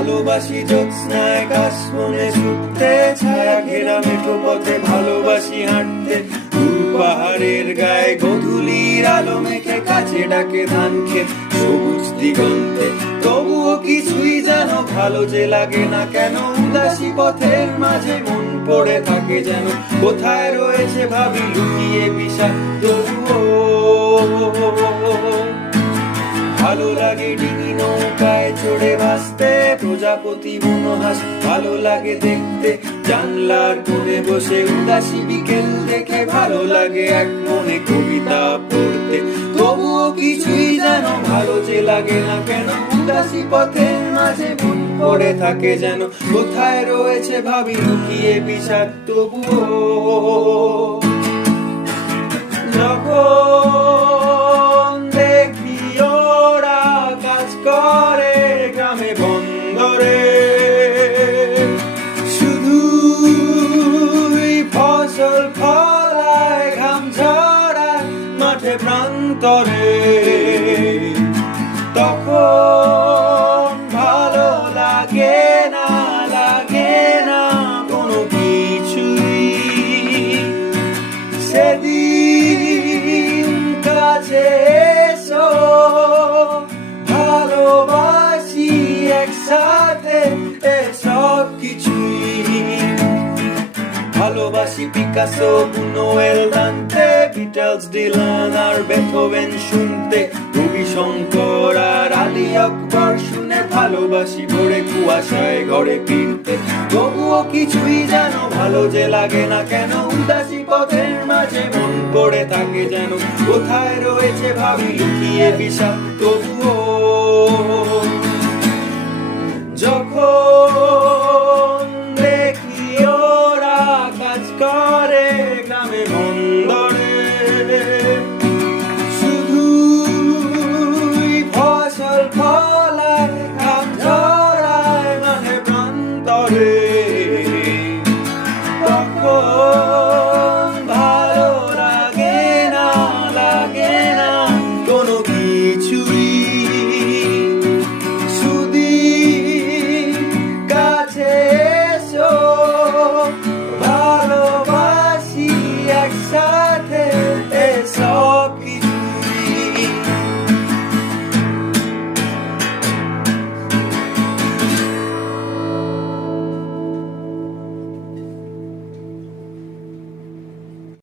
ভালোবাসি জ্যোৎস্নায় কাশবনে ছুটতে, ছায়া ঘেরা মেঠো পথে ভালোবাসি হাঁটতে, পাহাড়ের গায়ে গোধূলির আলো মেখে কাছে ডাকে ধান ক্ষেত সবুজ দিগন্তে। তবুও কিছুই যেন ভালো যে লাগে না কেন, উদাসী পথের মাঝে মন পড়ে থাকে যেন, কোথায় রয়েছে ভাবি লুকিয়ে বিষাক্ত। ভালো লাগে ডিঙি নৌকায় চড়ে ভাসতে, প্রজাপতি মনোহাস ভালো লাগে দেখতে, জানলার কোণে বসে উদাসী বিকেল দেখে ভালো লাগে এক মনে কবিতা পড়তে। তবুও কিছুই যেন ভালো যে লাগে না কেন, উদাসী পথের মাঝে মন পড়ে থাকে যেন, কোথায় রয়েছে ভাবি লুকিয়ে বিষাক্ত। যখন দেখি ওরা কাজ করে গ্রামে বন্দরে, শুধুই ফসল ফলায় ঘাম ঝরায় মাঠে প্রান্তরে, তখন ভালো লাগে না কোনো কিছুই। সেদিন কাছে এসো, ভালোবাসি একসাথে এসব কিছুই। ভালোবাসি পিকাসো, বুনোয়েল, দান্তে, বিটলস, ডিলান আর বেথোভেন শুনতে, রবি শঙ্কর আর আলী আকবর শুনে ভালোবাসি ভোরে কুয়াশায় ঘরে ফিরতে। তবুও কিছুই যেন ভালো যে লাগে না কেন, উদাসী পথের মাঝে মন পড়ে থাকে যেন, কোথায় রয়েছে ভাবি লুকিয়ে বিষাক্ত। তবুও